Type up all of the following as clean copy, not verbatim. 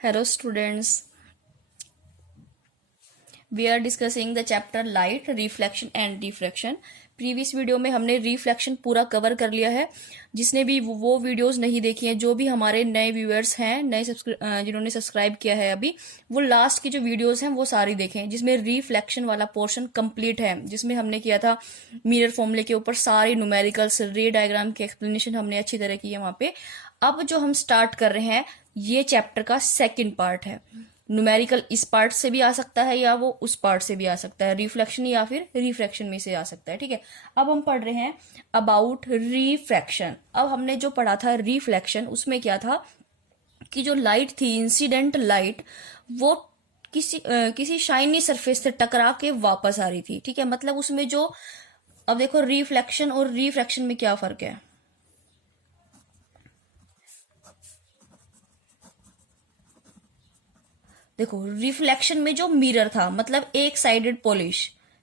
Hello students, we are discussing the chapter light, reflection and diffraction. Previous video में हमने reflection पूरा cover कर लिया है। जिसने भी वो वीडियोस नहीं देखी हैं, जो भी हमारे नए व्यूअर्स हैं, जिन्होंने सब्सक्राइब किया है अभी, वो लास्ट की जो वीडियोस हैं वो सारी देखें, जिसमें रिफ्लेक्शन वाला पोर्शन कंप्लीट है, जिसमें हमने किया था मिरर फॉर्मूले के ऊपर सारी न्यूमेरिकल्स, रे डायग्राम की एक्सप्लेनेशन हमने अच्छी तरह की है वहां पे। अब जो हम स्टार्ट कर रहे हैं, ये चैप्टर का सेकेंड पार्ट है। न्यूमेरिकल इस पार्ट से भी आ सकता है या वो उस पार्ट से भी आ सकता है, रिफ्लेक्शन या फिर रिफ्रैक्शन में से आ सकता है। ठीक है, अब हम पढ़ रहे हैं अबाउट रिफ्रैक्शन। अब हमने जो पढ़ा था रिफ्लेक्शन, उसमें क्या था कि जो लाइट थी, इंसिडेंट लाइट, वो किसी शाइनी सरफेस से टकरा के वापस आ रही थी। ठीक है, मतलब उसमें जो, अब देखो रिफ्लेक्शन और रिफ्रैक्शन में क्या फर्क है। देखो रिफ्लेक्शन में जो मिरर था, मतलब एक साइडेड पॉलिश,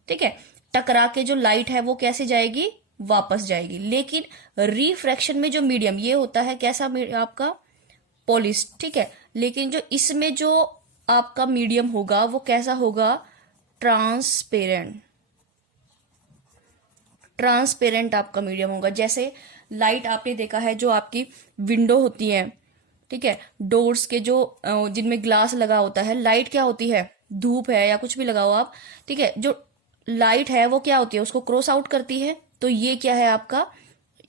ठीक है, टकरा के जो लाइट है वो कैसे जाएगी, वापस जाएगी। लेकिन रिफ्रैक्शन में जो मीडियम, ये होता है कैसा आपका, पॉलिश। ठीक है, लेकिन जो इसमें जो आपका मीडियम होगा वो कैसा होगा, ट्रांसपेरेंट। ट्रांसपेरेंट आपका मीडियम होगा। जैसे लाइट आपने देखा है, जो आपकी विंडो होती है, ठीक है, डोर्स के जो जिनमें ग्लास लगा होता है, लाइट क्या होती है, धूप है या कुछ भी लगाओ आप, ठीक है, जो लाइट है वो क्या होती है, उसको क्रॉस आउट करती है। तो ये क्या है आपका,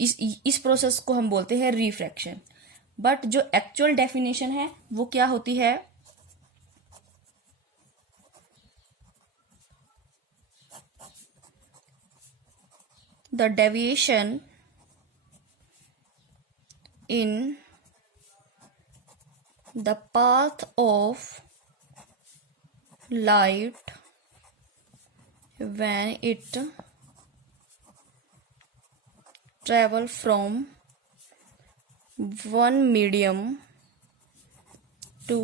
इस प्रोसेस को हम बोलते हैं रिफ्रैक्शन। बट जो एक्चुअल डेफिनेशन है वो क्या होती है, the deviation in the path of light when it travel from one medium to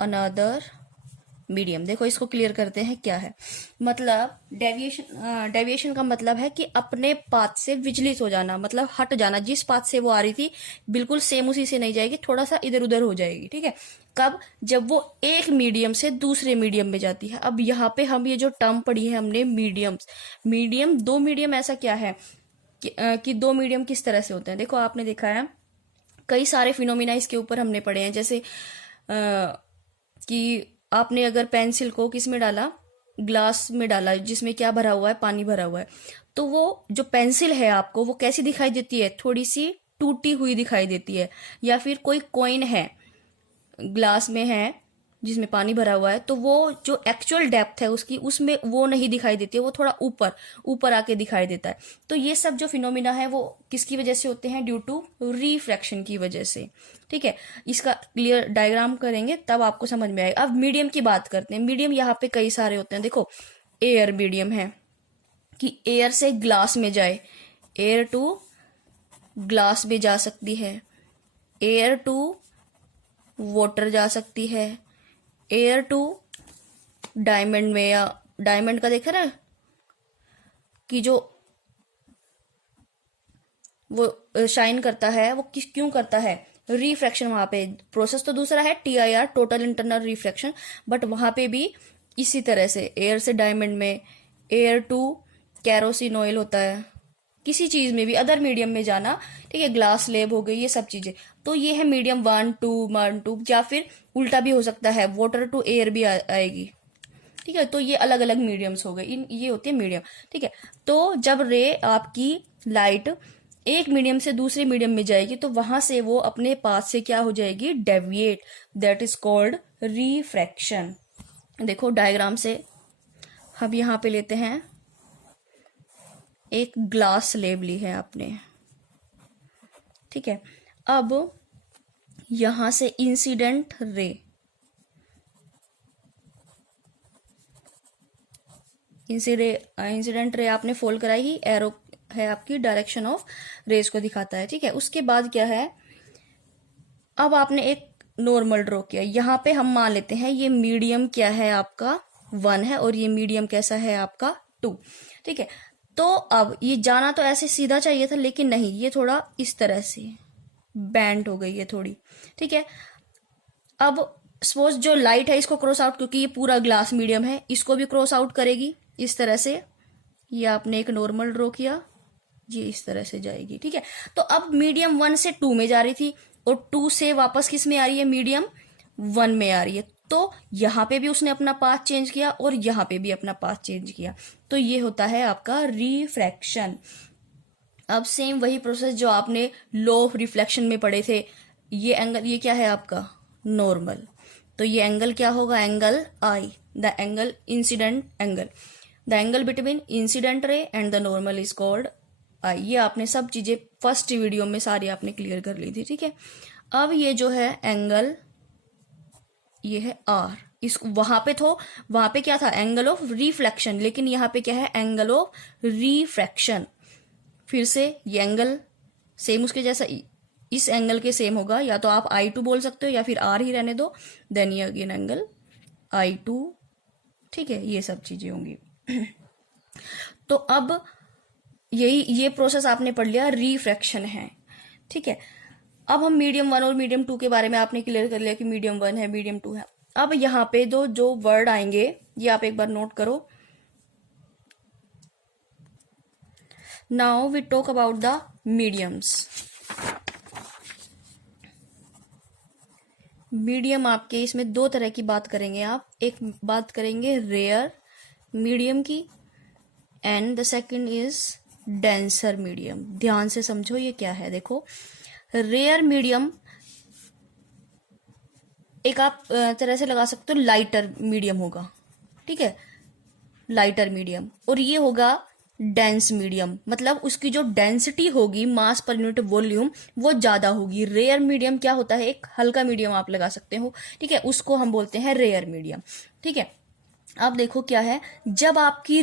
another medium. देखो इसको क्लियर करते हैं क्या है। मतलब डेविएशन का मतलब है कि अपने पाथ से विचलित हो जाना, मतलब हट जाना। जिस पाथ से वो आ रही थी बिल्कुल सेम उसी से नहीं जाएगी, थोड़ा सा इधर उधर हो जाएगी। ठीक है, कब, जब वो एक मीडियम से दूसरे मीडियम में जाती है। अब यहाँ पे हम ये जो टर्म पढ़ी है हमने, मीडियम, दो मीडियम ऐसा क्या है कि दो मीडियम किस तरह से होते हैं। देखो आपने देखा है कई सारे फिनोमिना इसके ऊपर हमने पढ़े हैं। जैसे कि आपने अगर पेंसिल को किस में डाला, ग्लास में डाला, जिसमें क्या भरा हुआ है, पानी भरा हुआ है, तो वो जो पेंसिल है आपको वो कैसी दिखाई देती है, थोड़ी सी टूटी हुई दिखाई देती है। या फिर कोई कॉइन है, ग्लास में है जिसमें पानी भरा हुआ है, तो वो जो एक्चुअल डेप्थ है उसकी, उसमें वो नहीं दिखाई देती है, वो थोड़ा ऊपर ऊपर आके दिखाई देता है। तो ये सब जो फिनोमिना है वो किसकी वजह से होते हैं, ड्यू टू रिफ्रैक्शन की वजह से। ठीक है, इसका क्लियर डायग्राम करेंगे तब आपको समझ में आएगा। अब मीडियम की बात करते हैं। मीडियम यहाँ पे कई सारे होते हैं। देखो एयर मीडियम है, कि एयर से ग्लास में जाए, एयर टू ग्लास में जा सकती है, एयर टू वाटर जा सकती है, एयर टू डायमंड में, या डायमंड का देखा ना कि जो वो शाइन करता है, वो क्यों करता है, रिफ्रैक्शन। वहां पे प्रोसेस तो दूसरा है, TIR, total internal refraction, but वहां पे भी इसी तरह से एयर से डायमंड में, एयर टू कैरोसिन ऑयल होता है, किसी चीज में भी अदर मीडियम में जाना। ठीक है, ग्लास स्लेब हो गई, ये सब चीजें। तो ये है मीडियम 1 2, या फिर उल्टा भी हो सकता है, वाटर टू एयर भी आएगी। ठीक है, तो ये अलग अलग मीडियम्स हो गए, ये होते हैं मीडियम। ठीक है, तो जब रे आपकी लाइट एक मीडियम से दूसरे मीडियम में जाएगी तो वहां से वो अपने पाथ से क्या हो जाएगी, deviate. That is called refraction. देखो डायग्राम से हम यहां पे लेते हैं, एक ग्लास स्लेब ली है आपने। ठीक है, अब यहां से इंसिडेंट रे, इंसिडेंट रे आपने फोल्ड कराई ही, एरो है आपकी डायरेक्शन ऑफ रेज को दिखाता है। ठीक है, उसके बाद क्या है, अब आपने एक नॉर्मल ड्रॉ किया। यहाँ पे हम मान लेते हैं ये मीडियम क्या है आपका, 1 है, और ये मीडियम कैसा है आपका, 2। ठीक है, तो अब ये जाना तो ऐसे सीधा चाहिए था, लेकिन नहीं, ये थोड़ा इस तरह से बैंड हो गई है थोड़ी। ठीक है, अब सपोज जो लाइट है इसको क्रॉस आउट, क्योंकि ये पूरा ग्लास मीडियम है, इसको भी क्रॉस आउट करेगी इस तरह से। ये आपने एक नॉर्मल ड्रॉ किया, ये इस तरह से जाएगी, ठीक है। तो अब मीडियम 1 से 2 में जा रही थी और 2 से वापस किस में आ रही है, मीडियम 1 में आ रही है। तो यहां पे भी उसने अपना पाथ चेंज किया और यहां पे भी अपना पाथ चेंज किया। तो ये होता है आपका रिफ्रैक्शन। अब सेम वही प्रोसेस जो आपने लॉ ऑफ रिफ्लेक्शन में पढ़े थे, ये एंगल, ये क्या है आपका नॉर्मल, तो ये एंगल क्या होगा, angle I, the angle incident angle, the angle between incident ray and the normal is called I. ये आपने सब चीजें फर्स्ट वीडियो में सारी आपने क्लियर कर ली थी, ठीक है। अब ये जो है एंगल, ये है आर, इस वहां पे तो वहां पे क्या था, एंगल ऑफ रिफ्लेक्शन, लेकिन यहाँ पे क्या है, एंगल ऑफ रिफ्रैक्शन। फिर से ये एंगल सेम उसके जैसा इस एंगल के सेम होगा, या तो आप I2 बोल सकते हो या फिर R ही रहने दो, देन ये अगेन एंगल I2, ठीक है। ये सब चीजें होंगी। तो अब यही ये प्रोसेस आपने पढ़ लिया, रिफ्रैक्शन है, ठीक है। अब हम मीडियम 1 और मीडियम 2 के बारे में आपने क्लियर कर लिया कि मीडियम 1 है, मीडियम 2 है। अब यहाँ पे जो वर्ड आएंगे ये आप एक बार नोट करो। Now we talk about the mediums. Medium आपके इसमें दो तरह की बात करेंगे आप, एक बात करेंगे रेयर मीडियम की, and the second is denser medium. ध्यान से समझो ये क्या है। देखो, रेयर मीडियम एक आप तरह से लगा सकते हो लाइटर मीडियम होगा, ठीक है, लाइटर मीडियम। और ये होगा डेंस मीडियम, मतलब उसकी जो डेंसिटी होगी मास पर यूनिट वॉल्यूम वो ज्यादा होगी। रेयर मीडियम क्या होता है, एक हल्का मीडियम आप लगा सकते हो, ठीक है, उसको हम बोलते हैं रेयर मीडियम, ठीक है। अब देखो क्या है, जब आपकी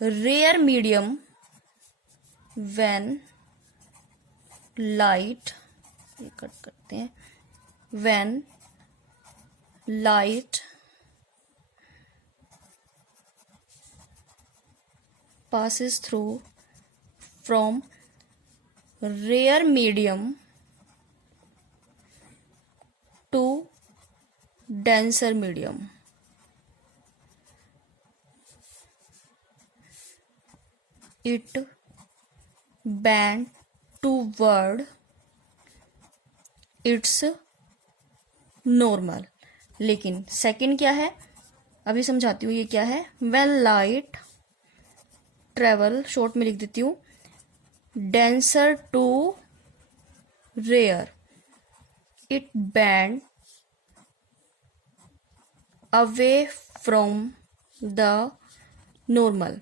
रेयर मीडियम व्हेन लाइट, ये कट करते हैं, when light passes through from rare medium to denser medium, it bend toward its normal। लेकिन सेकंड क्या है, अभी समझाती हूँ ये क्या है। when light ट्रेवल, शॉर्ट में लिख देती हूं, denser to rare, it bend away from the normal.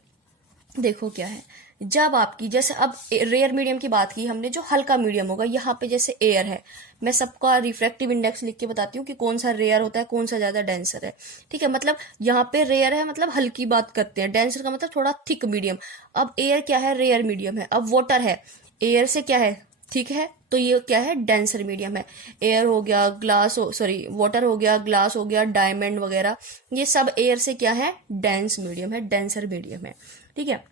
देखो क्या है, जब आपकी, जैसे अब रेयर मीडियम की बात की हमने, जो हल्का मीडियम होगा, यहाँ पे जैसे एयर है, मैं सबका रिफ्रैक्टिव इंडेक्स लिख के बताती हूँ कि कौन सा रेयर होता है, कौन सा ज्यादा डेंसर है, ठीक है। मतलब यहाँ पे रेयर है मतलब हल्की बात करते हैं, डेंसर का मतलब थोड़ा थिक मीडियम। अब एयर क्या है, रेयर मीडियम है। अब वाटर है, एयर से क्या है, थिक है, तो ये क्या है, डेंसर मीडियम है। एयर हो गया, ग्लास हो, सॉरी वाटर हो गया, ग्लास हो गया, डायमंड वगैरह, ये सब एयर से क्या है, डेंस मीडियम है, डेंसर मीडियम है, ठीक है।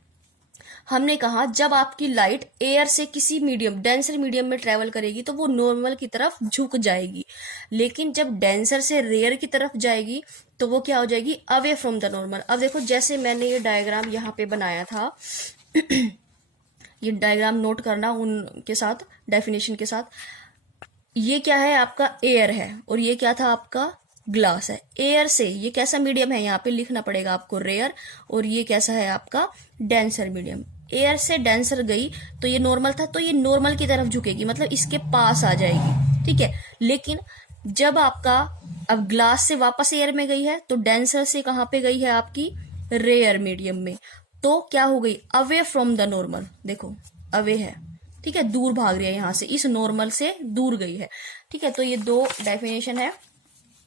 हमने कहा जब आपकी लाइट एयर से किसी मीडियम, डेंसर मीडियम में ट्रेवल करेगी तो वो नॉर्मल की तरफ झुक जाएगी, लेकिन जब डेंसर से रेयर की तरफ जाएगी तो वो क्या हो जाएगी, अवे फ्रॉम द नॉर्मल। अब देखो, जैसे मैंने ये डायग्राम यहाँ पे बनाया था ये डायग्राम नोट करना उनके साथ, डेफिनेशन के साथ। ये क्या है, आपका एयर है, और ये क्या था, आपका ग्लास है। एयर से ये कैसा मीडियम है, यहाँ पे लिखना पड़ेगा आपको रेयर, और ये कैसा है आपका डेंसर मीडियम। एयर से डेंसर गई तो ये नॉर्मल था, तो ये नॉर्मल की तरफ झुकेगी, मतलब इसके पास आ जाएगी, ठीक है। लेकिन जब आपका अब ग्लास से वापस एयर में गई है तो डेंसर से कहाँ पे गई है, आपकी रेयर मीडियम में, तो क्या हो गई, अवे फ्रॉम द नॉर्मल। देखो अवे है, ठीक है, दूर भाग रही है, यहां से इस नॉर्मल से दूर गई है, ठीक है। तो ये दो डेफिनेशन है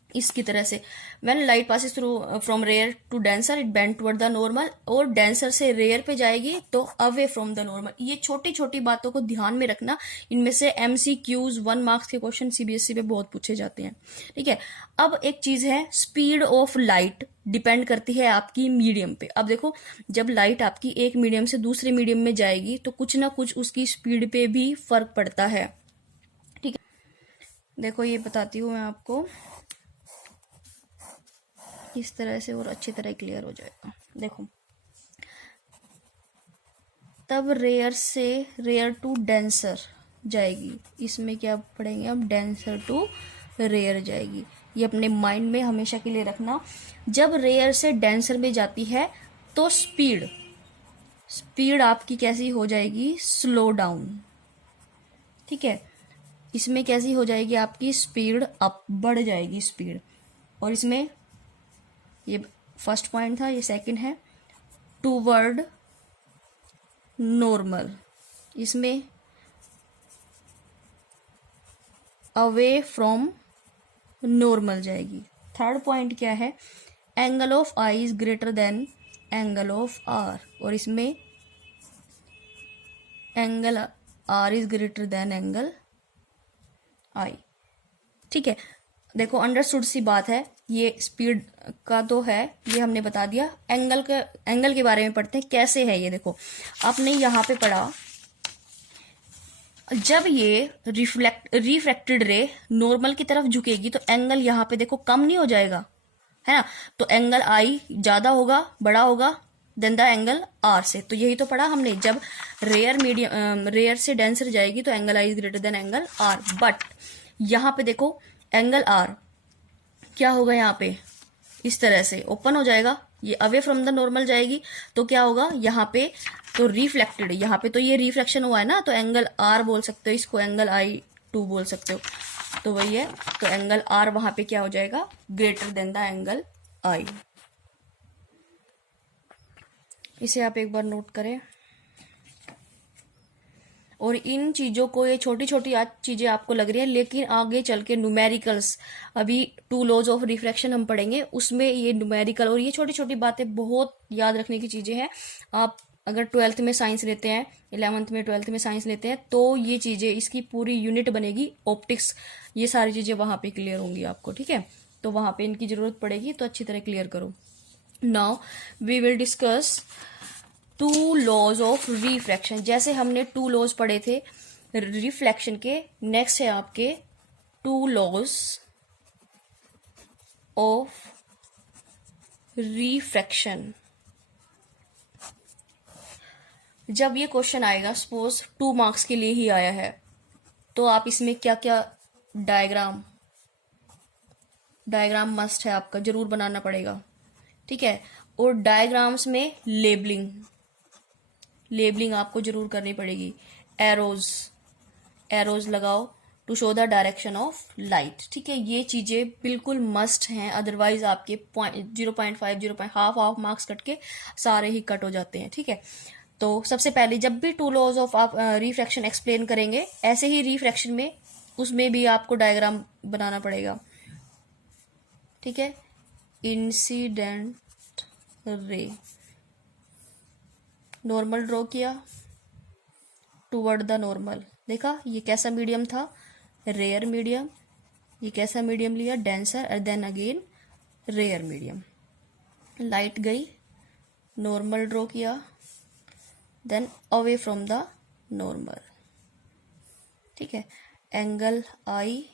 इसकी तरह से। When light passes through from rare to denser, it bend toward the normal, और डेंसर से रेयर पे जाएगी तो अवे फ्रॉम द नॉर्मल। ये छोटी छोटी बातों को ध्यान में रखना, इनमें से MCQs 1 मार्क्स के क्वेश्चन CBSE पे बहुत पूछे जाते हैं, ठीक है। अब एक चीज है, स्पीड ऑफ लाइट डिपेंड करती है आपकी मीडियम पे। अब देखो, जब लाइट आपकी एक मीडियम से दूसरे मीडियम में जाएगी तो कुछ ना कुछ उसकी स्पीड पे भी फर्क पड़ता है, देखो ये बताती हूँ मैं आपको इस तरह से, और अच्छी तरह क्लियर हो जाएगा। देखो, तब रेयर से रेयर टू डेंसर जाएगी, इसमें क्या पढ़ेंगे हम, डेंसर टू रेयर जाएगी। ये अपने माइंड में हमेशा के लिए रखना। जब रेयर से डेंसर में जाती है तो स्पीड स्पीड आपकी कैसी हो जाएगी, स्लो डाउन। ठीक है, इसमें कैसी हो जाएगी आपकी स्पीड अप, बढ़ जाएगी स्पीड। और इसमें ये फर्स्ट पॉइंट था, ये सेकंड है, टूवर्ड नॉर्मल, इसमें अवे फ्रॉम नॉर्मल जाएगी। थर्ड पॉइंट क्या है, angle of i is greater than angle of r, और इसमें angle r is greater than angle i. ठीक है, देखो अंडरस्टूड सी बात है, ये स्पीड का तो है, ये हमने बता दिया। एंगल के बारे में पढ़ते हैं कैसे है ये। देखो आपने यहाँ पे पढ़ा, जब ये रिफ्रैक्टेड रे नॉर्मल की तरफ झुकेगी तो एंगल यहाँ पे देखो कम नहीं हो जाएगा, है ना। तो एंगल आई ज्यादा होगा, बड़ा होगा देन द एंगल आर से। तो यही तो पढ़ा हमने, जब रेयर से डेंसर जाएगी तो angle i is greater than angle r. But यहाँ पे देखो एंगल आर क्या होगा, यहाँ पे इस तरह से ओपन हो जाएगा, ये अवे फ्रॉम द नॉर्मल जाएगी। तो क्या होगा यहाँ पे, तो रिफ्लेक्टेड, यहाँ पे तो ये रिफ्लेक्शन हुआ है ना, तो एंगल आर बोल सकते हो इसको, एंगल आई टू बोल सकते हो, तो वही है। तो एंगल आर वहां पे क्या हो जाएगा, ग्रेटर देन द एंगल आई। इसे आप एक बार नोट करें। और इन चीजों को, ये छोटी छोटी आज चीजें आपको लग रही है, लेकिन आगे चल के न्यूमेरिकल्स, अभी 2 लॉज ऑफ रिफ्रैक्शन हम पढ़ेंगे, उसमें ये न्यूमेरिकल और ये छोटी छोटी बातें बहुत याद रखने की चीजें हैं। आप अगर 12th में साइंस लेते हैं, 11th में 12th में साइंस लेते हैं, तो ये चीजें, इसकी पूरी यूनिट बनेगी ऑप्टिक्स, ये सारी चीजें वहां पे क्लियर होंगी आपको। ठीक है, तो वहां पे इनकी जरूरत पड़ेगी, तो अच्छी तरह क्लियर करो। Now we will discuss 2 laws of refraction. जैसे हमने 2 लॉज पढ़े थे रिफ्लेक्शन के, नेक्स्ट है आपके 2 लॉज ऑफ रिफ्रैक्शन। जब ये क्वेश्चन आएगा, सपोज 2 मार्क्स के लिए ही आया है, तो आप इसमें क्या क्या डायग्राम मस्ट है आपका, जरूर बनाना पड़ेगा। ठीक है, और डायग्राम्स में लेबलिंग आपको जरूर करनी पड़ेगी। एरोज लगाओ to show the direction of light. ठीक है, ये चीजें बिल्कुल मस्ट हैं, अदरवाइज आपके 0.5 हाफ मार्क्स कट के सारे ही कट हो जाते हैं। ठीक है, तो सबसे पहले जब भी 2 लॉज ऑफ आप रिफ्रैक्शन एक्सप्लेन करेंगे, ऐसे ही रिफ्रैक्शन में उसमें भी आपको डायग्राम बनाना पड़ेगा। ठीक है, इंसिडेंट रे, नॉर्मल ड्रॉ किया टूवर्ड द नॉर्मल, देखा ये कैसा मीडियम था, रेयर मीडियम, ये कैसा मीडियम लिया, डेंसर, और then again rare medium. Light गई, नॉर्मल ड्रॉ किया, then away from the normal. ठीक है, एंगल आई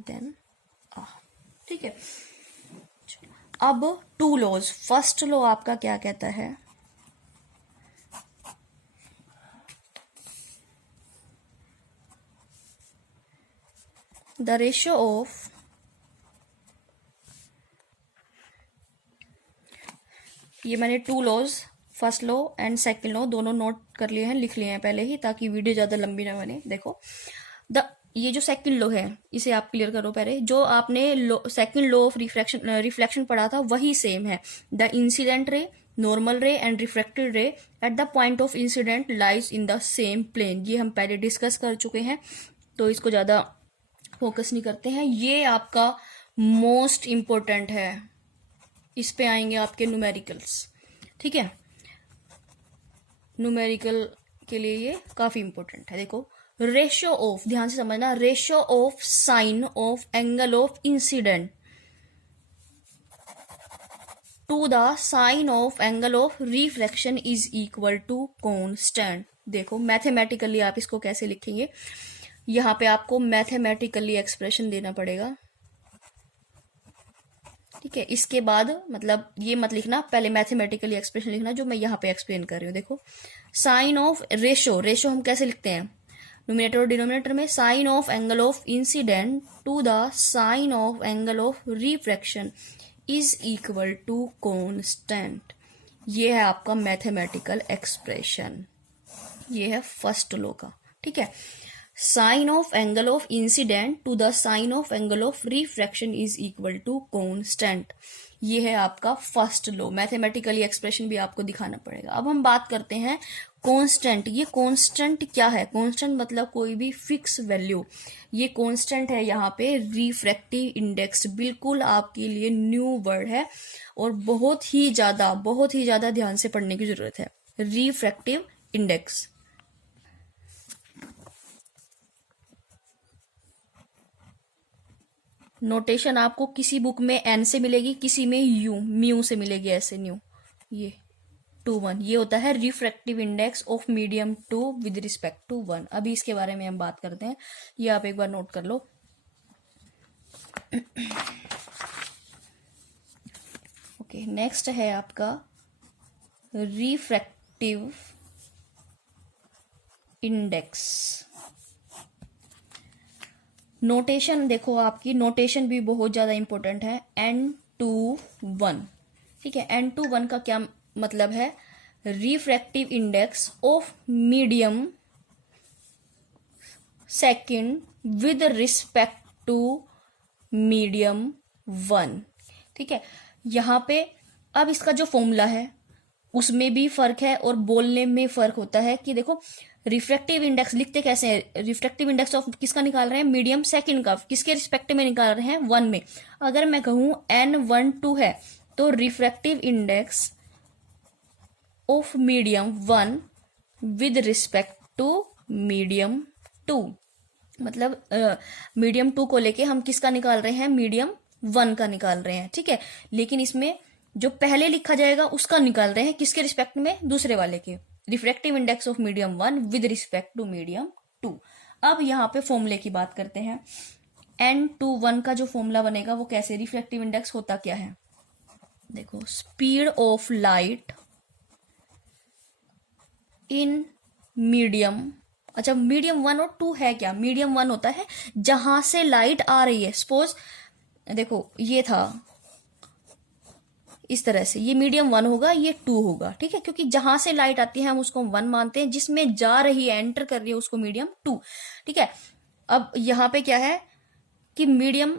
देन आर। ठीक है, अब 2 लॉज। फर्स्ट लॉ आपका क्या कहता है, द रेशियो ऑफ ये मैंने 2 laws, first law and second law दोनों नोट कर लिए हैं, लिख लिए हैं पहले ही, ताकि वीडियो ज्यादा लंबी ना बने। देखो ये जो सेकंड लॉ है, इसे आप क्लियर करो पहले। जो आपने सेकंड लॉ ऑफ रिफ्लेक्शन पढ़ा था, वही सेम है। The incident ray, normal ray and refracted ray at the point of incident lies in the same plane. ये हम पहले डिस्कस कर चुके हैं, तो इसको ज्यादा फोकस नहीं करते हैं। ये आपका मोस्ट इंपॉर्टेंट है, इस पे आएंगे आपके न्यूमेरिकल्स। ठीक है, न्यूमेरिकल के लिए ये काफी इंपॉर्टेंट है। देखो रेशियो ऑफ, ध्यान से समझना, ratio of sine of angle of incident to the sine of angle of refraction is equal to constant. देखो मैथमेटिकली आप इसको कैसे लिखेंगे, यहाँ पे आपको मैथमेटिकली एक्सप्रेशन देना पड़ेगा, ठीक है। इसके बाद मतलब ये मत लिखना, पहले मैथमेटिकली एक्सप्रेशन लिखना जो मैं यहाँ पे एक्सप्लेन कर रही हूँ। देखो, साइन ऑफ रेशो, रेशो हम कैसे लिखते हैं न्यूमिनेटर और डिनोमिनेटर में, sine of angle of incident to the sine of angle of refraction is equal to constant. ये है आपका मैथमेटिकल एक्सप्रेशन, ये है फर्स्ट लॉ का, ठीक है। Sine of angle of incident to the sine of angle of refraction is equal to constant, ये है आपका फर्स्ट लॉ। मैथमेटिकली एक्सप्रेशन भी आपको दिखाना पड़ेगा। अब हम बात करते हैं कांस्टेंट। ये कांस्टेंट क्या है? कांस्टेंट मतलब कोई भी फिक्स वैल्यू। ये कांस्टेंट है यहाँ पे रिफ्रैक्टिव इंडेक्स, बिल्कुल आपके लिए न्यू वर्ड है और बहुत ही ज्यादा ध्यान से पढ़ने की जरूरत है। रिफ्रैक्टिव इंडेक्स, नोटेशन आपको किसी बुक में एन से मिलेगी, किसी में यू म्यू से मिलेगी, ऐसे न्यू, ये 2 1, ये होता है refractive index of medium 2 with respect to 1। अभी इसके बारे में हम बात करते हैं, ये आप एक बार नोट कर लो। ओके, नेक्स्ट है आपका रिफ्रैक्टिव इंडेक्स। नोटेशन देखो, आपकी नोटेशन भी बहुत ज्यादा इंपॉर्टेंट है। N21, ठीक है। N21 का क्या मतलब है? Refractive index of medium second with respect to medium 1, ठीक है। यहाँ पे अब इसका जो फॉर्मूला है उसमें भी फर्क है और बोलने में फर्क होता है कि देखो, रिफ्रैक्टिव इंडेक्स लिखते कैसे हैं? रिफ्रैक्टिव इंडेक्स ऑफ किसका निकाल रहे हैं? मीडियम सेकंड का। किसके रिस्पेक्ट में निकाल रहे हैं? 1 में। अगर मैं कहूं N12 है तो refractive index of medium 1 with respect to medium 2, मतलब मीडियम 2 को लेके हम किसका निकाल रहे हैं? मीडियम 1 का निकाल रहे हैं, ठीक है। लेकिन इसमें जो पहले लिखा जाएगा उसका निकाल रहे हैं किसके रिस्पेक्ट में? दूसरे वाले के। Refractive index of medium 1 with respect to medium 2। अब यहाँ पे फॉर्मूले की बात करते हैं। N21 का जो फॉर्मूला बनेगा वो कैसे? रिफ्रैक्टिव इंडेक्स होता क्या है? देखो, speed of light in medium, अच्छा मीडियम 1 और 2 है क्या? मीडियम 1 होता है जहां से लाइट आ रही है। सपोज देखो, ये था इस तरह से, ये मीडियम 1 होगा, ये 2 होगा, ठीक है। क्योंकि जहां से लाइट आती है हम उसको 1 मानते हैं, जिसमें जा रही है, एंटर कर रही है, उसको मीडियम 2, ठीक है। अब यहां पे क्या है कि medium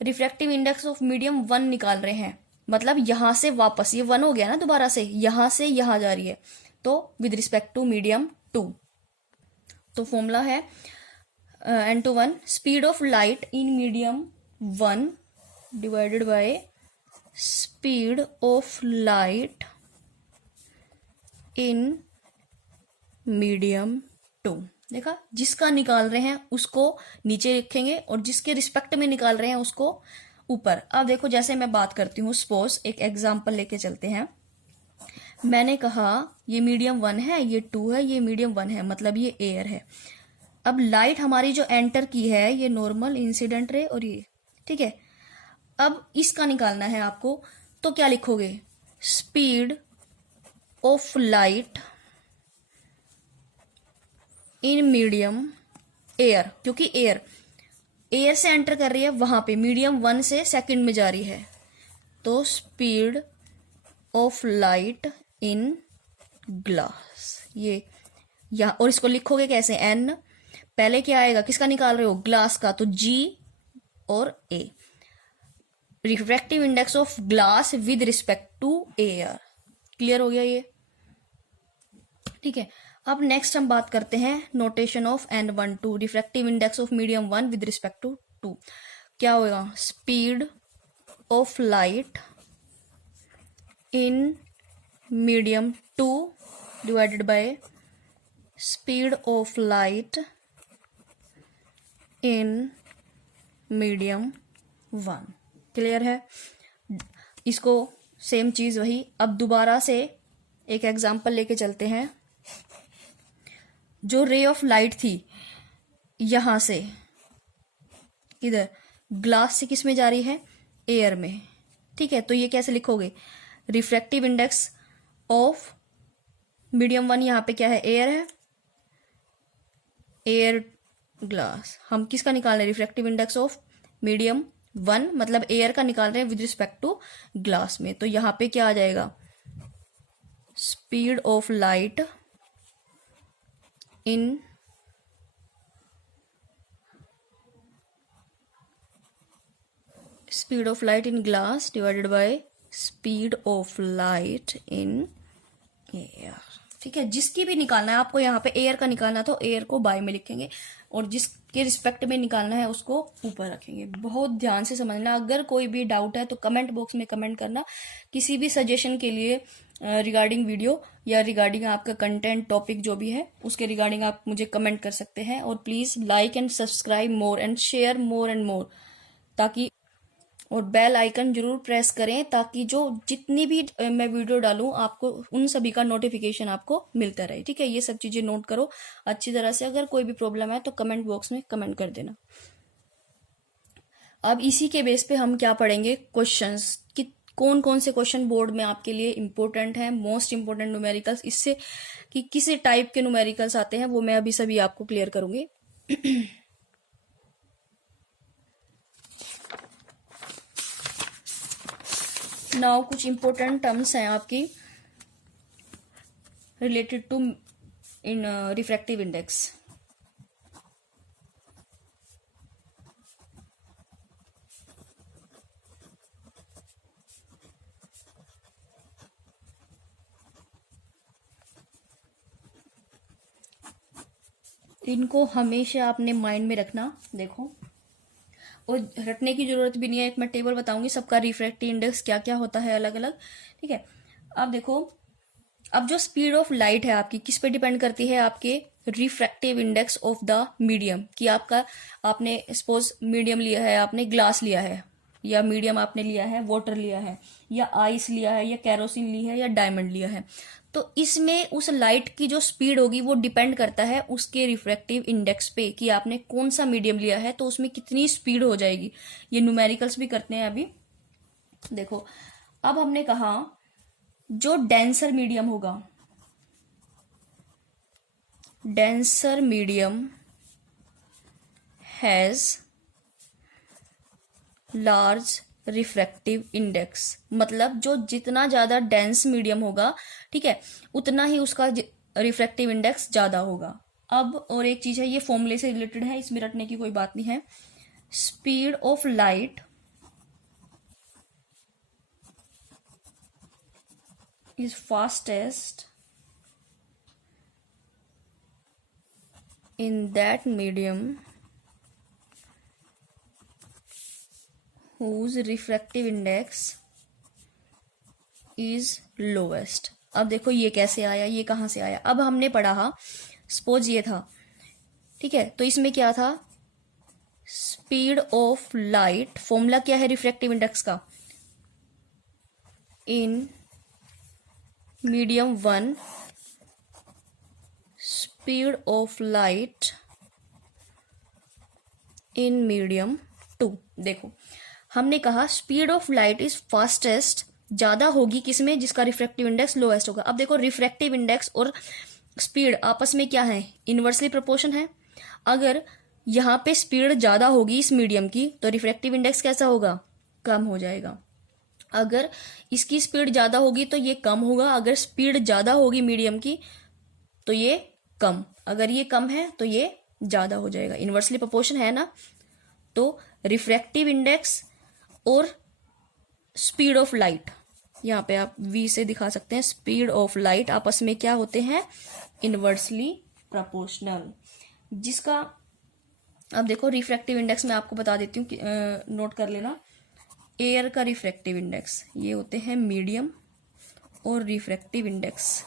refractive index of medium 1 निकाल रहे हैं, मतलब यहां से वापस, ये 1 हो गया ना, दोबारा से यहां जा रही है, तो विद रिस्पेक्ट टू मीडियम 2। तो फॉर्मूला है N21, speed of light in medium 1 divided by speed of light in medium 2। देखा, जिसका निकाल रहे हैं उसको नीचे लिखेंगे और जिसके रिस्पेक्ट में निकाल रहे हैं उसको ऊपर। अब देखो, जैसे मैं बात करती हूँ, सपोज एक एग्जांपल लेके चलते हैं। मैंने कहा ये मीडियम 1 है, ये 2 है, ये मीडियम 1 है, मतलब ये एयर है। अब लाइट हमारी जो एंटर की है, ये नॉर्मल, इंसिडेंट रे और ये, ठीक है। अब इसका निकालना है आपको, तो क्या लिखोगे? Speed of light in medium air, क्योंकि एयर से एंटर कर रही है, वहां पे मीडियम 1 से सेकंड में जा रही है, तो speed of light in glass, ये यहां। और इसको लिखोगे कैसे? N, पहले क्या आएगा? किसका निकाल रहे हो? ग्लास का, तो G और A। Refractive index of glass with respect to air. Clear हो गया ये, ठीक है। अब नेक्स्ट हम बात करते हैं notation of N12, refractive index of medium 1 with respect to 2। क्या होगा? Speed of light in medium 2 divided by speed of light in medium 1। Clear है? इसको सेम चीज वही, अब दोबारा से एक एग्जांपल लेके चलते हैं। जो रे ऑफ लाइट थी यहां से इधर ग्लास से किस में जा रही है, एयर में। ठीक है, तो ये कैसे लिखोगे, रिफ्रैक्टिव इंडेक्स ऑफ मीडियम 1, यहाँ पे क्या है, एयर है, एयर ग्लास। हम किसका निकाल रहे हैं, रिफ्रैक्टिव इंडेक्स ऑफ मीडियम 1, मतलब एयर का निकाल रहे हैं विद रिस्पेक्ट टू ग्लास में। तो यहाँ पे क्या आ जाएगा, speed of light in speed of light in glass divided by speed of light in air. ठीक है, जिसकी भी निकालना है आपको, यहाँ पे एयर का निकालना है तो एयर को बाय में लिखेंगे, और जिसके रिस्पेक्ट में निकालना है उसको ऊपर रखेंगे। बहुत ध्यान से समझना। अगर कोई भी डाउट है तो कमेंट बॉक्स में कमेंट करना। किसी भी सजेशन के लिए रिगार्डिंग वीडियो या रिगार्डिंग आपका कंटेंट टॉपिक जो भी है उसके रिगार्डिंग आप मुझे कमेंट कर सकते हैं। और please like and subscribe more and share more and more, ताकि और बेल आइकन जरूर प्रेस करें, ताकि जो जितनी भी मैं वीडियो डालूं आपको उन सभी का नोटिफिकेशन आपको मिलता रहे। ठीक है, ये सब चीजें नोट करो अच्छी तरह से। अगर कोई भी प्रॉब्लम है तो कमेंट बॉक्स में कमेंट कर देना। अब इसी के बेस पे हम क्या पढ़ेंगे, क्वेश्चंस कि कौन कौन से क्वेश्चन बोर्ड में आपके लिए इंपॉर्टेंट है, मोस्ट इंपॉर्टेंट न्यूमेरिकल्स, इससे कि किस टाइप के न्यूमेरिकल्स आते हैं वो मैं अभी सभी आपको क्लियर करूंगी। नाउ कुछ इंपॉर्टेंट टर्म्स हैं आपकी related to in refractive index. इनको हमेशा अपने माइंड में रखना। देखो, और रटने की जरूरत भी नहीं है, एक मैं टेबल बताऊंगी सबका रिफ्रैक्टिव इंडेक्स क्या क्या होता है अलग अलग। ठीक है, अब देखो, अब जो स्पीड ऑफ लाइट है आपकी किस पे डिपेंड करती है, आपके refractive index of the medium. कि आपका, आपने सपोज मीडियम लिया है, आपने ग्लास लिया है, या मीडियम आपने लिया है वाटर लिया है, या आइस लिया है, या कैरोसिन ली है, या डायमंड लिया है। तो इसमें उस लाइट की जो स्पीड होगी वो डिपेंड करता है उसके रिफ्रैक्टिव इंडेक्स पे, कि आपने कौन सा मीडियम लिया है तो उसमें कितनी स्पीड हो जाएगी। ये न्यूमेरिकल्स भी करते हैं अभी। देखो, अब हमने कहा जो डेंसर मीडियम होगा, denser medium has large refractive index, मतलब जो जितना ज्यादा डेंस मीडियम होगा, ठीक है, उतना ही उसका रिफ्रैक्टिव इंडेक्स ज्यादा होगा। अब और एक चीज है, ये फॉर्मूले से रिलेटेड है, इसमें रटने की कोई बात नहीं है। Speed of light is fastest in that medium whose refractive index is lowest। अब देखो ये कैसे आया, ये कहां से आया। अब हमने पढ़ा, सपोज ये था, ठीक है, तो इसमें क्या था, स्पीड ऑफ लाइट, फॉर्मूला क्या है रिफ्रैक्टिव इंडेक्स का, इन medium 1 speed of light in medium 2। देखो, हमने कहा speed of light is fastest, ज्यादा होगी किसमें, जिसका रिफ्रैक्टिव इंडेक्स लोएस्ट होगा। अब देखो, रिफ्रैक्टिव इंडेक्स और स्पीड आपस में क्या है, इनवर्सली प्रोपोर्शन है। अगर यहाँ पे स्पीड ज्यादा होगी इस मीडियम की तो रिफ्रैक्टिव इंडेक्स कैसा होगा, कम हो जाएगा। अगर इसकी स्पीड ज्यादा होगी तो ये कम होगा, अगर स्पीड ज्यादा होगी मीडियम की तो ये कम, अगर ये कम है तो ये ज्यादा हो जाएगा। इनवर्सली प्रोपोर्शन है ना। तो रिफ्रैक्टिव इंडेक्स और स्पीड ऑफ लाइट, यहाँ पे आप v से दिखा सकते हैं, स्पीड ऑफ लाइट आपस में क्या होते हैं, इनवर्सली प्रोपोर्शनल। जिसका, अब देखो रिफ्रैक्टिव इंडेक्स मैं आपको बता देती हूँ, नोट कर लेना। एयर का रिफ्रैक्टिव इंडेक्स ये होते हैं मीडियम, और रिफ्रैक्टिव इंडेक्स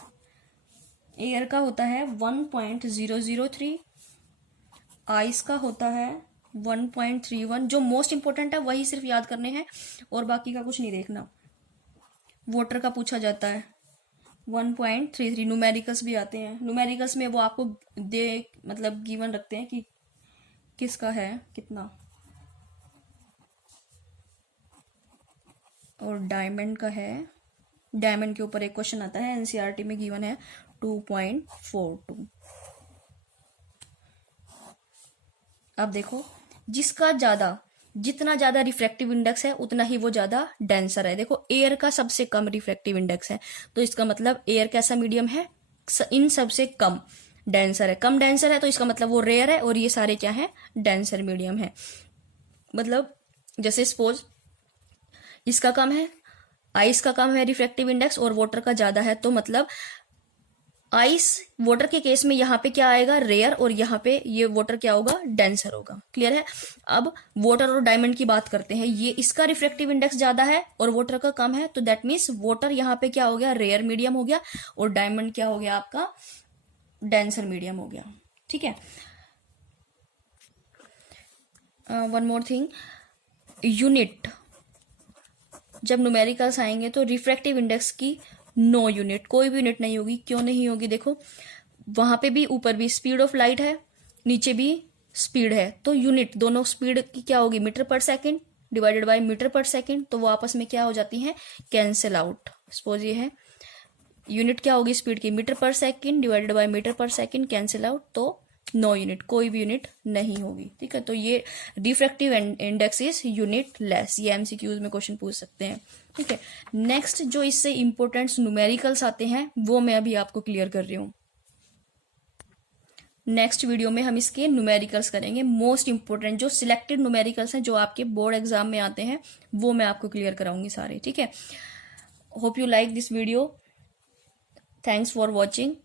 एयर का होता है 1.003, आइस का होता है 1.31। जो मोस्ट इंपॉर्टेंट है वही सिर्फ याद करने हैं और बाकी का कुछ नहीं देखना। वाटर का पूछा जाता है 1.33। न्यूमेरिकल्स भी आते हैं, न्यूमेरिकल्स में वो आपको दे मतलब गिवन रखते हैं कि किसका है कितना, और डायमंड का है, डायमंड के ऊपर एक क्वेश्चन आता है एनसीईआरटी में गिवन है 2.42। अब देखो जिसका ज्यादा, जितना ज्यादा रिफ्रैक्टिव इंडेक्स है उतना ही वो ज्यादा डेंसर है। देखो एयर का सबसे कम रिफ्रैक्टिव इंडेक्स है, तो इसका मतलब एयर कैसा मीडियम है, इन सबसे कम डेंसर है। कम डेंसर है तो इसका मतलब वो रेयर है, और ये सारे क्या है, डेंसर मीडियम है। मतलब जैसे सपोज इसका कम है, आइस का कम है रिफ्रैक्टिव इंडेक्स और वाटर का ज्यादा है, तो मतलब आइस वाटर के केस में यहाँ पे क्या आएगा, रेयर, और यहाँ पे ये वाटर क्या होगा, डेंसर होगा। क्लियर है। अब वाटर और डायमंड की बात करते हैं। ये इसका रिफ्रैक्टिव इंडेक्स ज्यादा है और वाटर का कम है, तो दैट मीन्स वाटर यहाँ पे क्या हो गया, रेयर मीडियम हो गया, और डायमंड क्या हो गया आपका, डेंसर मीडियम हो गया। ठीक है। वन मोर थिंग, यूनिट, जब न्यूमेरिकल्स आएंगे तो रिफ्रैक्टिव इंडेक्स की नो यूनिट, कोई भी यूनिट नहीं होगी। क्यों नहीं होगी, देखो वहां पे भी ऊपर भी स्पीड ऑफ लाइट है, नीचे भी स्पीड है, तो यूनिट दोनों स्पीड की क्या होगी, मीटर पर सेकंड डिवाइडेड बाय मीटर पर सेकंड, तो वो आपस में क्या हो जाती है, कैंसिल आउट। सपोज ये है यूनिट क्या होगी स्पीड की, मीटर पर सेकंड डिवाइडेड बाय मीटर पर सेकंड, कैंसिल आउट, तो नो यूनिट, कोई भी यूनिट नहीं होगी। ठीक है, तो ये refractive index is unit less, ये एमसीक्यूज में क्वेश्चन पूछ सकते हैं। ठीक है। नेक्स्ट जो इससे इंपोर्टेंट न्यूमेरिकल्स आते हैं वो मैं अभी आपको क्लियर कर रही हूँ। नेक्स्ट वीडियो में हम इसके न्यूमेरिकल्स करेंगे। मोस्ट इंपोर्टेंट जो सिलेक्टेड न्यूमेरिकल्स हैं जो आपके बोर्ड एग्जाम में आते हैं वो मैं आपको क्लियर कराऊंगी सारे। ठीक है। Hope you like this video. Thanks for watching.